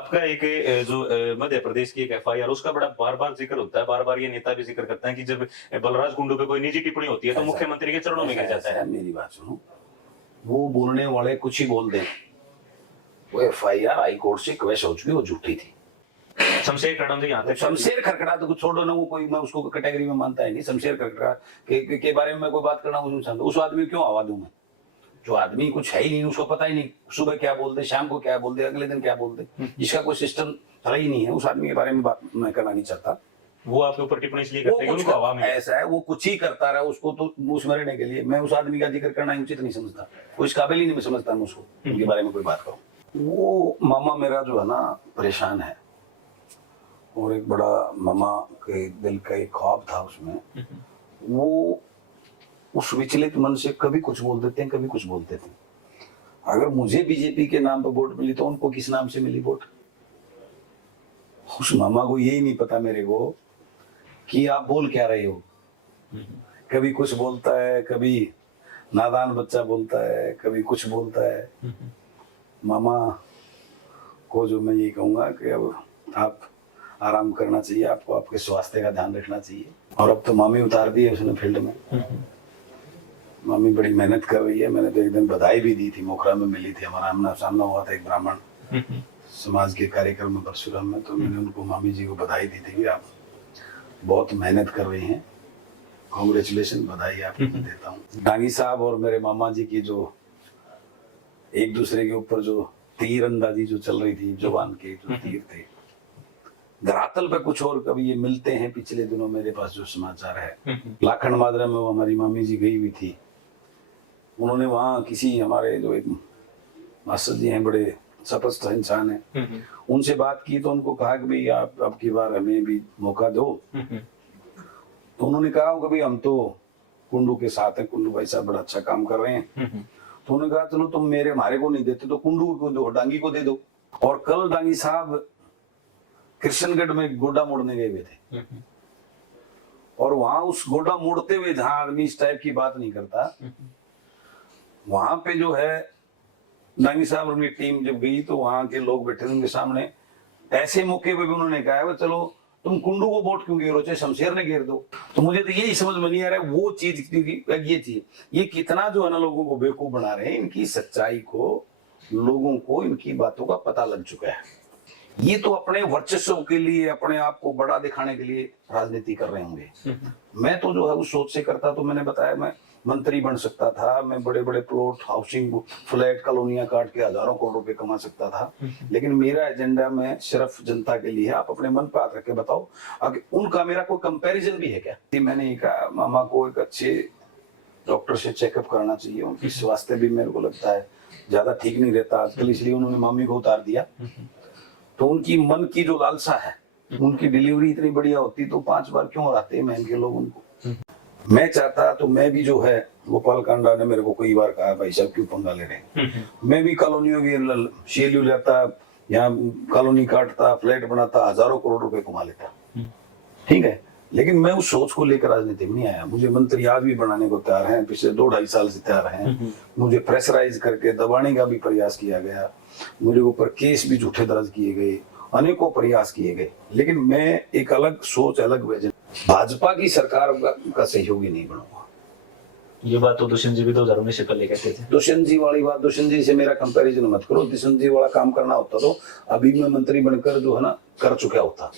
आपका एक जो मध्य प्रदेश की एक एफआईआर उसका बड़ा बार बार जिक्र होता है, बार बार ये नेता भी जिक्र करते हैं कि जब बलराज कुंडू पे कोई निजी टिप्पणी होती है तो मुख्यमंत्री के चरणों में गिर जाता है। मेरी बात सुनो, वो बोलने वाले कुछ ही बोल दें, वो एफआईआर हाई कोर्ट से क्वेश हो चुकी, वो झूठी थी। शमशेर खड़न यहाँ तक शमशेर खड़खड़ा तो कुछ छोड़ो ना, वो कोई मैं उसको कैटेगरी में मानता है नहीं। शमशेर खड़खड़ा के बारे में मैं कोई बात करना उस आदमी क्यों आवा दूं मैं? जो आदमी कुछ है ही नहीं, उसको पता ही नहीं सुबह क्या बोलते, शाम को क्या बोलते, अगले दिन क्या बोलते, जिसका कोई सिस्टम चला ही नहीं है, उस आदमी के बारे में बात मैं करना नहीं चाहता। वो आपके ऊपर टिप्पणी इसलिए करते हैं कि उनको हवा में ऐसा है, वो कुछ ही करता रहा, उसको तो मुंह मरने के लिए मैं उस आदमी का जिक्र करना उचित नहीं समझता, वो इस काबिल ही नहीं समझता मैं उसको उनके बारे में कोई बात करूं। वो मामा मेरा जो है ना परेशान है, और एक बड़ा मामा के दिल का एक ख्वाब था उसमें, वो उस विचलित मन से कभी कुछ बोल देते हैं, कभी कुछ बोल देते हैं। अगर मुझे बीजेपी के नाम पर वोट मिली तो उनको किस नाम से मिली वोट? उस मामा को यही नहीं पता मेरे को कि आप बोल क्या रहे हो। कभी कुछ बोलता है, कभी नादान बच्चा बोलता है, कभी कुछ बोलता है। मामा को जो मैं ये कहूंगा कि अब आप आराम करना चाहिए, आपको आपके स्वास्थ्य का ध्यान रखना चाहिए। और अब तो मामी उतार दी है उसने फील्ड में, मामी बड़ी मेहनत कर रही है। मैंने तो एक दिन बधाई भी दी थी, मोखरा में मिली थी, हमारा आमना सामना हुआ था एक ब्राह्मण समाज के कार्यक्रम में परशुराम में, तो मैंने उनको मामी जी को बधाई दी थी कि आप बहुत मेहनत कर रही हैं, कांग्रेचुलेशन, बधाई आपको मैं देता हूँ। डांगी साहब और मेरे मामा जी की जो एक दूसरे के ऊपर जो तीर अंदाजी जो चल रही थी, जवान के जो तीर थे, धरातल पे कुछ और कभी ये मिलते हैं। पिछले दिनों मेरे पास जो समाचार है, लाखन माजरा में वो हमारी मामी जी गई हुई थी, उन्होंने वहाँ किसी हमारे जो एक मास्टर जी हैं, बड़े सपस्त इंसान है, उनसे बात की तो उनको कहा कि भाई आप अब की बार हमें भी मौका दो। तो उन्होंने कहा कि भाई हम तो कुंडू के साथ हैं, कुंडू भाई साहब बड़ा अच्छा काम कर रहे हैं। तो उन्होंने कहा चलो तुम हमारे को नहीं देते तो कुंडू को दो, डांगी को दे दो। और कल डांगी साहब कृष्णगढ़ में गोडा मोड़ने गए हुए थे, और वहां उस गोडा मोड़ते हुए जहां आदमी इस टाइप की बात नहीं करता, वहां पे जो है नांगी साहब और उनकी टीम जब गई तो वहां के लोग बैठे थे उनके सामने, ऐसे मौके पे भी उन्होंने कहा चलो तुम कुंडू को वोट क्यों घेरो, चाहे शमशेर ने घेर दो। तो मुझे तो यही समझ में नहीं आ रहा है वो चीज, ये चीज ये कितना जो है ना लोगों को बेवकूफ बना रहे हैं। इनकी सच्चाई को, लोगों को इनकी बातों का पता लग चुका है। ये तो अपने वर्चस्व के लिए, अपने आप को बड़ा दिखाने के लिए राजनीति कर रहे होंगे। मैं तो जो है उस सोच से करता, तो मैंने बताया मैं मंत्री बन सकता था, मैं बड़े बड़े प्लॉट, हाउसिंग, फ्लैट, कॉलोनियां काट के हजारों करोड़ रुपए कमा सकता था। लेकिन मेरा एजेंडा में सिर्फ जनता के लिए है। आप अपने मन पर हाथ रख के बताओ, अगर उनका मेरा कोई कंपैरिजन भी है क्या? मैंने कहा मामा को एक अच्छे डॉक्टर से चेकअप कराना चाहिए, उनकी स्वास्थ्य भी मेरे को लगता है ज्यादा ठीक नहीं रहता आजकल, इसलिए उन्होंने मामी को उतार दिया। तो उनकी मन की जो लालसा है, उनकी डिलीवरी इतनी बढ़िया होती तो 5 बार क्यों हराते महल के लोग उनको। मैं चाहता तो मैं भी जो है, गोपाल कांडा ने मेरे को कई बार कहा भाई साहब क्यों पंगा ले रहे हैं, मैं भी कॉलोनियों की शेल्यू लेता, यहाँ कॉलोनी काटता, फ्लैट बनाता, हजारों करोड़ रुपए कमा लेता, ठीक है। लेकिन मैं उस सोच को लेकर राजनीति में नहीं आया। मुझे मंत्री आज भी बनाने को तैयार हैं, पिछले 2-2.5 साल से तैयार हैं। मुझे प्रेशराइज करके दबाने का भी प्रयास किया गया, मुझे ऊपर केस भी झूठे दर्ज किए गए, अनेकों प्रयास किए गए, लेकिन मैं एक अलग सोच, अलग विजन, भाजपा की सरकार का सहयोगी नहीं बनूंगा। ये बात तो दुष्यंत जी भी 2019 से पहले कहते थे। दुष्यंत जी वाली बात, दुष्यंत जी से मेरा कंपैरिजन मत करो। दुष्यंत जी वाला काम करना होता तो अभी मैं मंत्री बनकर जो है ना कर चुका होता।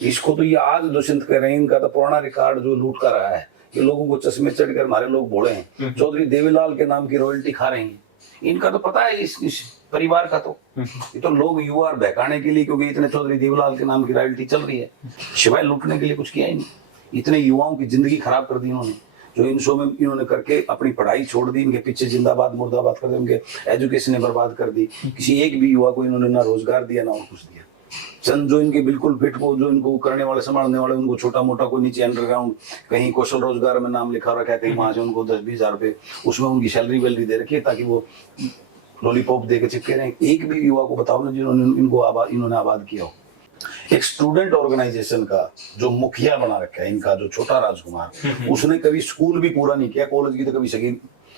इसको तो ये आज दुष्यंत कह रहे हैं, इनका तो पुराना रिकॉर्ड जो लूट कर रहा है, ये लोगों को चश्मे चढ़कर हमारे लोग बोले हैं चौधरी देवीलाल के नाम की रॉयल्टी खा रहे हैं। इनका तो पता है इस परिवार का, तो ये तो लोग युवा बहकाने के लिए, क्योंकि इतने चौधरी देवीलाल के नाम की रॉयल्टी चल रही है, सिवाय लूटने के लिए कुछ किया ही नहीं। इतने युवाओं की जिंदगी खराब कर दी इन्होंने, जो इन शो में इन्होंने करके अपनी पढ़ाई छोड़ दी, इनके पीछे जिंदाबाद मुर्दाबाद कर दी, उनके एजुकेशन ने बर्बाद कर दी। किसी एक भी युवा को इन्होंने ना रोजगार दिया ना और कुछ दिया। चंद जो इनके बिल्कुल फिट को, जो इनको करने वाले, संभालने वाले, उनको छोटा मोटा कोई नीचे अंडरग्राउंड कहीं कौशल रोजगार में नाम लिखा रखा है, कहीं वहां से उनको 10-20 हजार रुपए उसमें उनकी सैलरी वैलरी दे रखी है ताकि वो लॉलीपॉप दे के चिपके रहे। एक भी युवा को बताओ ना जिन्होंने इन्होंने आबाद किया हो। एक स्टूडेंट ऑर्गेनाइजेशन का जो मुखिया बना रखा है इनका, जो छोटा राजकुमार, उसने कभी स्कूल भी पूरा नहीं किया, कॉलेज की तो कभी सगी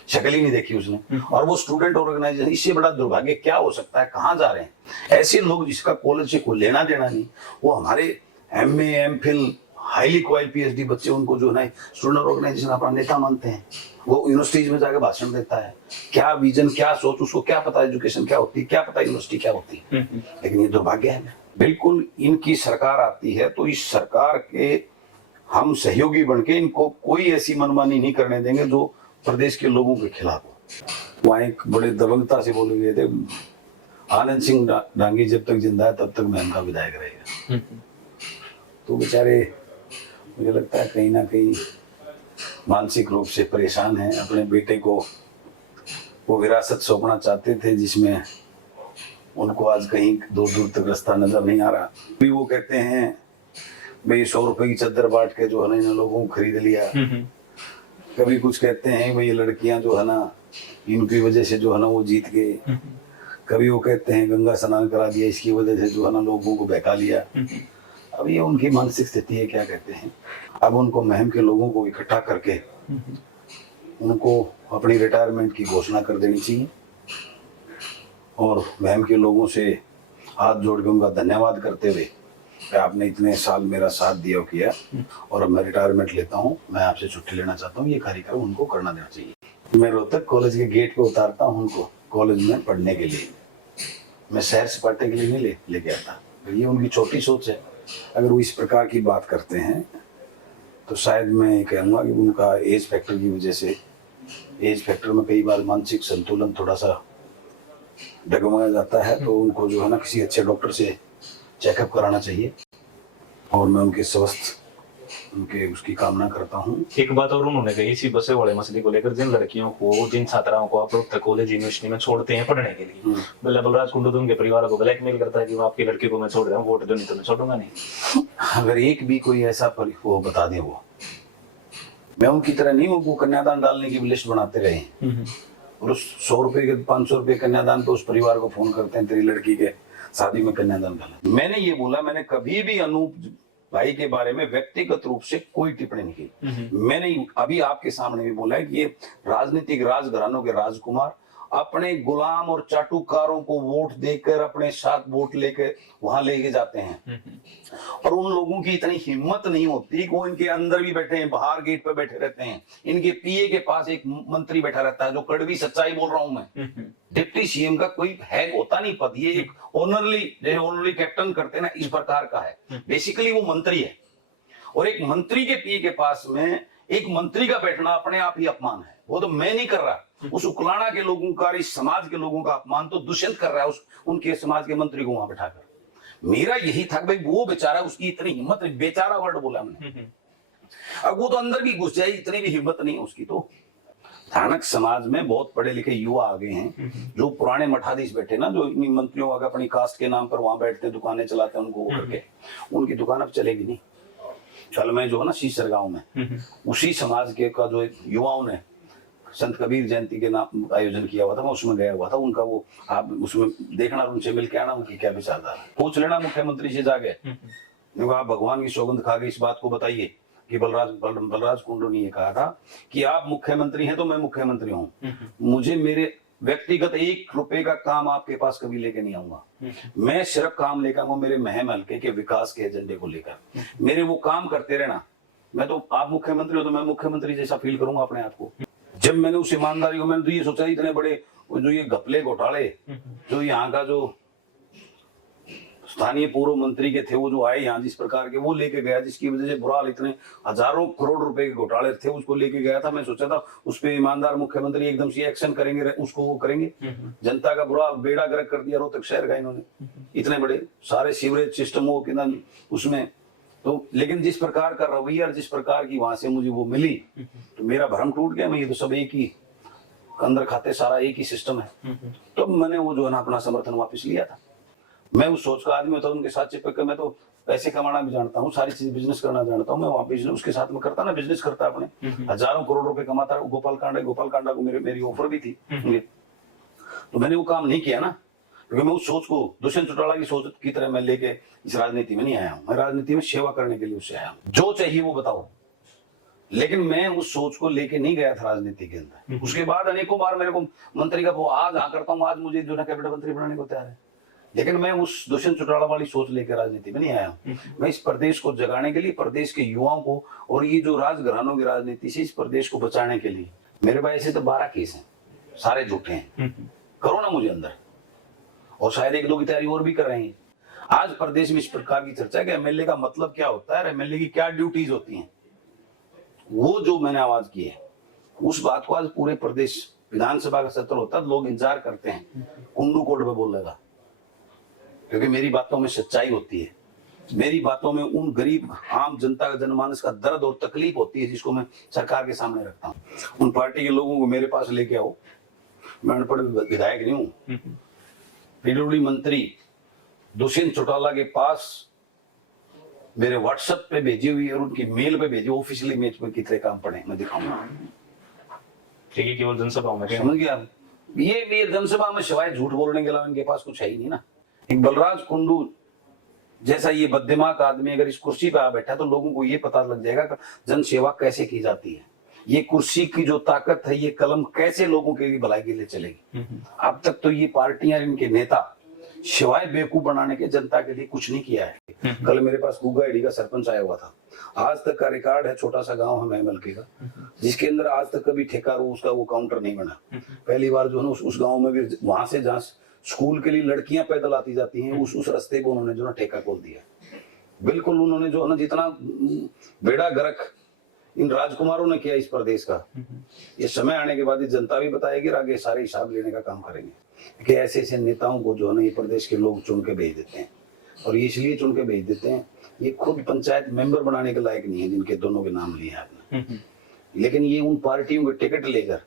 शक्ल ही नहीं देखी उसने। और वो स्टूडेंट ऑर्गेनाइजेशन, इससे बड़ा दुर्भाग्य क्या हो सकता है? कहाँ जा रहे हैं ऐसे लोग जिसका कॉलेज से कोई लेना देना नहीं, वो हमारे MA MPhil highly qualified PhD बच्चे, उनको जो है स्टूडेंट ऑर्गेनाइजेशन अपना नेता मानते हैं। वो यूनिवर्सिटीज में जाकर भाषण देता है, क्या विजन, क्या सोच, उसको क्या पता एजुकेशन क्या होती है, क्या पता यूनिवर्सिटी क्या होती है। लेकिन ये दुर्भाग्य है। बिल्कुल इनकी सरकार आती है तो इस सरकार के हम सहयोगी बन के इनको कोई ऐसी मनमानी नहीं करने देंगे जो प्रदेश के लोगों के खिलाफ हो। वहाँ एक बड़े दबंगता से बोले गए थे, आनंद सिंह डांगी जब तक जिंदा है तब तक महम का विधायक रहेगा। तो बेचारे मुझे लगता है कहीं ना कहीं मानसिक रूप से परेशान हैं। अपने बेटे को वो विरासत सौंपना चाहते थे जिसमें उनको आज कहीं दूर दूर तक रास्ता नजर नहीं आ रहा। भी वो कहते हैं भाई 100 रुपए की चद्दर बांट के जो है ना इन लोगों को खरीद लिया। कभी कुछ कहते हैं भाई ये लड़कियां जो है ना इनकी वजह से जो है ना वो जीत गए। कभी वो कहते हैं गंगा स्नान करा दिया इसकी वजह से जो है ना लोगों को बहका लिया। अब ये उनकी मानसिक स्थिति है, क्या कहते हैं। अब उनको महम के लोगों को इकट्ठा करके उनको अपनी रिटायरमेंट की घोषणा कर देनी चाहिए और महम के लोगों से हाथ जोड़ के उनका धन्यवाद करते हुए कि आपने इतने साल मेरा साथ दिया किया और अब मैं रिटायरमेंट लेता हूँ, मैं आपसे छुट्टी लेना चाहता हूँ, ये कार्यक्रम उनको करना देना चाहिए। मैं रोहतक कॉलेज के गेट पे उतारता हूँ उनको कॉलेज में पढ़ने के लिए, मैं शहर से पढ़ने के लिए नहीं लेके आता। ये उनकी छोटी सोच है। अगर वो इस प्रकार की बात करते हैं तो शायद मैं कहूँगा कि उनका एज फैक्टर की वजह से, एज फैक्टर में कई बार मानसिक संतुलन थोड़ा सा डगमगाया जाता है, तो उनको जो है ना किसी अच्छे डॉक्टर से चेकअप कराना चाहिए और मैं उनके स्वस्थ उनके उसकी कामना करता हूँ। एक बात और उन्होंने कही इसी बसे वाले मसले को लेकर, जिन लड़कियों को, जिन छात्राओं को आप लोग कॉलेज यूनिवर्सिटी में छोड़ते हैं पढ़ने के लिए, बलराज कुंडू तो उनके परिवार को ब्लैकमेल करता है कि आपकी लड़की को मैं छोड़ रहा हूँ, वोट दो नहीं तो मैं छोड़ूंगा नहीं। अगर एक भी कोई ऐसा वो बता दे, वो मैं उनकी तरह नहीं हूँ, वो कन्यादान डालने की लिस्ट बनाते रहे और उस 100 रुपए के 500 रुपए कन्यादान पे उस परिवार को फोन करते हैं तेरी लड़की के शादी में कन्यादान डाला। मैंने ये बोला, मैंने कभी भी अनूप भाई के बारे में व्यक्तिगत रूप से कोई टिप्पणी नहीं की। मैंने अभी आपके सामने भी बोला है कि ये राजनीतिक राजघरानों के राजकुमार अपने गुलाम और चाटुकारों को वोट देकर अपने साथ वोट लेकर वहां लेके जाते हैं और उन लोगों की इतनी हिम्मत नहीं होती कि वो इनके अंदर भी बैठे हैं, बाहर गेट पे बैठे रहते हैं। इनके PA के पास एक मंत्री बैठा रहता है, जो कड़वी सच्चाई बोल रहा हूं मैं, डिप्टी CM का कोई है होता नहीं पद, ये एक ऑनरली कैप्टन करते ना, इस प्रकार का है। बेसिकली वो मंत्री है और एक मंत्री के PA के पास में एक मंत्री का बैठना अपने आप ही अपमान है। वो तो मैं नहीं कर रहा, उस उकलाना के लोगों का, इस समाज के लोगों का अपमान तो दुष्यंत कर रहा है उनके समाज के मंत्री को वहां बैठाकर। मेरा यही था भाई, वो बेचारा, उसकी इतनी हिम्मत, बेचारा वर्ड बोला मैंने, अब वो तो अंदर भी घुस जाए, इतनी भी हिम्मत नहीं उसकी। तो धानक समाज में बहुत पढ़े लिखे युवा आ गए हैं, जो पुराने मठाधीश बैठे ना, जो इन मंत्रियों का अपनी कास्ट के नाम पर वहां बैठते दुकानें चलाते हैं, उनको वो करके उनकी दुकान अब चलेगी नहीं। कल मैं जो है ना शीशर गांव में उसी समाज के का जो युवाओं ने संत कबीर जयंती के नाम आयोजन किया हुआ था, मैं उसमें गया हुआ था। उनका वो आप उसमें देखना, उनसे मिल के आना, उनकी क्या विचारधारा पूछ लेना मुख्यमंत्री से जाके। आप भगवान की सौगंध खा के इस बात को बताइए कि बलराज कुंडू ने ये कहा था कि आप मुख्यमंत्री हैं तो मैं मुख्यमंत्री हूँ, मुझे मेरे व्यक्तिगत 1 रुपए का काम आपके पास कभी लेके नहीं आऊंगा, मैं सिर्फ काम लेकर आऊंगा मेरे महम हल्के के विकास के एजेंडे को लेकर, मेरे वो काम करते रहना। मैं तो, आप मुख्यमंत्री हो तो मैं मुख्यमंत्री जैसा फील करूंगा अपने आप को। जब मैंने उस ईमानदारी को, मैंने तो ये सोचा इतने बड़े जो ये घपले घोटाले जो यहाँ का जो स्थानीय पूर्व मंत्री के थे, वो जो आए यहाँ जिस प्रकार के वो लेके गया, जिसकी वजह से बुरा हाल, इतने हजारों करोड़ रुपए के घोटाले थे, उसको लेके गया था। मैं सोचा था उस पे ईमानदार मुख्यमंत्री एकदम से एक्शन करेंगे, उसको वो करेंगे। जनता का बुरा बेड़ा गर्क कर दिया रोहतक शहर का इन्होंने, इतने बड़े सारे सीवरेज सिस्टम हो कि उसमें तो। लेकिन जिस प्रकार का रवैया, जिस प्रकार की वहां से मुझे वो मिली, तो मेरा भ्रम टूट गया। मैं ये तो सब एक ही अंदर खाते, सारा एक ही सिस्टम है। तो मैंने वो जो है ना अपना समर्थन वापस लिया था। मैं उस सोच का आदमी होता, उनके साथ चिपक कर, मैं तो पैसे कमाना भी जानता हूँ, सारी चीज बिजनेस करना जानता हूँ। मैं वहाँ बिजनेस उसके साथ में करता ना, बिजनेस करता अपने, हजारों करोड़ रुपए कमाता। गोपाल कांडा को मेरी ऑफर भी थी, तो मैंने वो काम नहीं किया ना, क्योंकि मैं उस सोच को, दुष्यंत चौटाला की सोच की तरह मैं लेके इस राजनीति में नहीं आया हूँ। मैं राजनीति में सेवा करने के लिए उससे आया हूँ। जो चाहिए वो बताओ, लेकिन मैं उस सोच को लेके नहीं गया था राजनीति के अंदर। उसके बाद अनेकों बार मेरे को मंत्री का वो आज हाँ करता हूँ, आज मुझे जो है कैबिनेट मंत्री बनाने को तैयार है, लेकिन मैं उस दुष्यंत चौटाला वाली सोच लेकर राजनीति में नहीं आया हूँ। मैं इस प्रदेश को जगाने के लिए, प्रदेश के युवाओं को, और ये जो राजघरानों की राजनीति से इस प्रदेश को बचाने के लिए, मेरे पास ऐसे तो 12 केस हैं, सारे झूठे हैं, करो ना मुझे अंदर, और शायद 1-2 की तैयारी और भी कर रहे हैं। आज प्रदेश में इस प्रकार की चर्चा है कि एमएलए का मतलब क्या होता है, एमएलए की क्या ड्यूटीज होती हैं, वो जो मैंने आवाज की है, उस बात को आज पूरे प्रदेश, विधानसभा का सत्र होता है, लोग इंतजार करते हैं कुंडू कोर्ट में बोलेगा, क्योंकि मेरी बातों में सच्चाई होती है, मेरी बातों में उन गरीब आम जनता का, जनमानस का दर्द और तकलीफ होती है, जिसको मैं सरकार के सामने रखता हूँ। उन पार्टी के लोगों को मेरे पास लेके आओ, मैं अनपढ़ विधायक नहीं हूँ, पीडब्ल्यूडी मंत्री दुष्यंत चौटाला के पास मेरे व्हाट्सएप पे भेजी हुई और उनकी मेल पे भेजी ऑफिशियली मेज पे कितने काम पड़े मैं दिखाऊंगा। ठीक है, केवल जनसभाओं में समझ गया? ये जनसभा में सिवाय झूठ बोलने के अलावा इनके पास कुछ है ही नहीं ना। एक बलराज कुंडू जैसा ये बददिमाग आदमी अगर इस कुर्सी पे आ बैठा तो लोगों को ये पता लग जाएगा कि जन सेवा कैसे की जाती है, ये कुर्सी की जो ताकत है, ये कलम कैसे लोगों के लिए भलाई के लिए चलेगी। अब तक तो ये पार्टियां, इनके नेता सिवाय बेवकूफ बनाने के जनता के लिए कुछ नहीं किया है। कल मेरे पास गुग्गाएड़ी का सरपंच आया हुआ था, आज तक का रिकॉर्ड है, छोटा सा गांव है महमलके का, जिसके अंदर आज तक कभी ठेका रू उसका वो काउंटर नहीं बना। पहली बार जो है उस गांव में भी, वहां से जहाँ स्कूल के लिए लड़कियां पैदल आती जाती हैं, उस रास्ते को उन्होंने जो है ठेका खोल दिया। बिल्कुल उन्होंने जो है ना, जितना बेड़ा गर्क इन राजकुमारों ने किया इस प्रदेश का, ये समय आने के बाद ये जनता भी बताएगी और आगे सारे हिसाब लेने का काम करेंगे कि ऐसे ऐसे नेताओं को जो है ना ये प्रदेश के लोग चुन के भेज देते हैं, और ये इसलिए चुन के भेज देते हैं, ये खुद पंचायत मेंबर बनाने के लायक नहीं है, जिनके दोनों के नाम लिए आपने, लेकिन ये उन पार्टियों के टिकट लेकर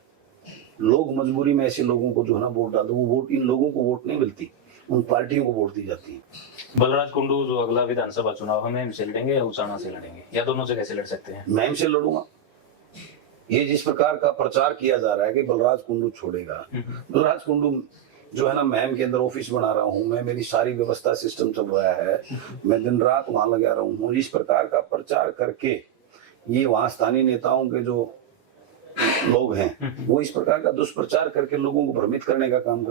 लोग मजबूरी में ऐसे लोगों को जो है ना वोट डालते, वो वोट, इन लोगों को वोट नहीं मिलती, उन पार्टियों को वोट दी जाती है। बलराज कुंडू जो अगला विधानसभा चुनाव है, महम से लड़ेंगे या उचाना से लड़ेंगे, या दोनों से कैसे लड़ सकते हैं? महम से लड़ूंगा। ये जिस प्रकार का प्रचार किया जा रहा है कि बलराज कुंडू छोड़ेगा, बलराज कुंडू जो है ना, महम के अंदर ऑफिस बना रहा हूँ मैं, मेरी सारी व्यवस्था सिस्टम चल रहा है, मैं दिन रात वहां लगा रहा हूँ। इस प्रकार का प्रचार करके ये वहां स्थानीय नेताओं के जो लोग हैं वो इस प्रकार का दुष्प्रचार करके लोगों को भ्रमित करने का काम कर